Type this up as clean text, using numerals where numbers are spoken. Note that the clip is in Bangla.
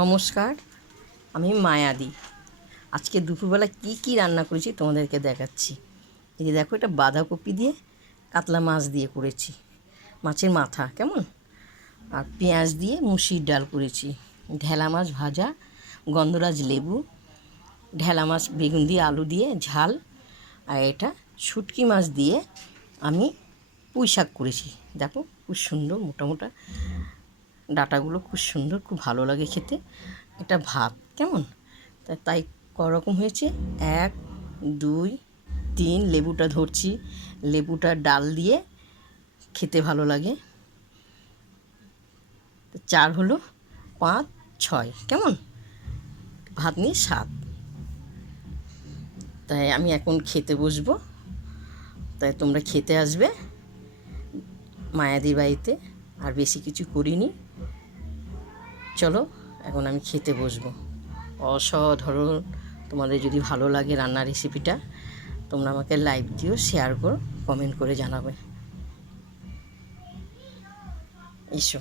নমস্কার, আমি মায়াদি। আজকে দুপুরবেলা কি রান্না করেছি তোমাদেরকে দেখাচ্ছি। এই যে দেখো, এটা বাঁধাকপি দিয়ে কাতলা মাছ দিয়ে করেছি, মাছের মাথা কেমন, আর পেঁয়াজ দিয়ে মুসুরির ডাল করেছি, ঢেলা মাছ ভাজা, গন্ধরাজ লেবু, ঢেলা মাছ বেগুন দিয়ে আলু দিয়ে ঝাল, আর এটা শুটকি মাছ দিয়ে আমি পুঁই শাক করেছি। দেখো খুব সুন্দর, মোটা মোটা ডাটাগুলো খুব সুন্দর, খুব ভালো লাগে খেতে। এটা ভাত কেমন, তাই করকম হয়েছে। 1 2 3, লেবুটা ধরছি, লেবুটা ডাল দিয়ে খেতে ভালো লাগে। 4 হলো, 5 6 কেমন, ভাত নিয়ে 7। তাই আমি এখন খেতে বসবো, তাই তোমরা খেতে আসবে মায়াদির বাড়িতে। আর বেশি কিছু করিনি, চলো এখন আমি খেতে বসবো। অসাধারণ। তোমাদের যদি ভালো লাগে রান্নার রেসিপিটা, তোমরা আমাকে লাইক দিও, শেয়ার করো, কমেন্ট করে জানাবে। এসো।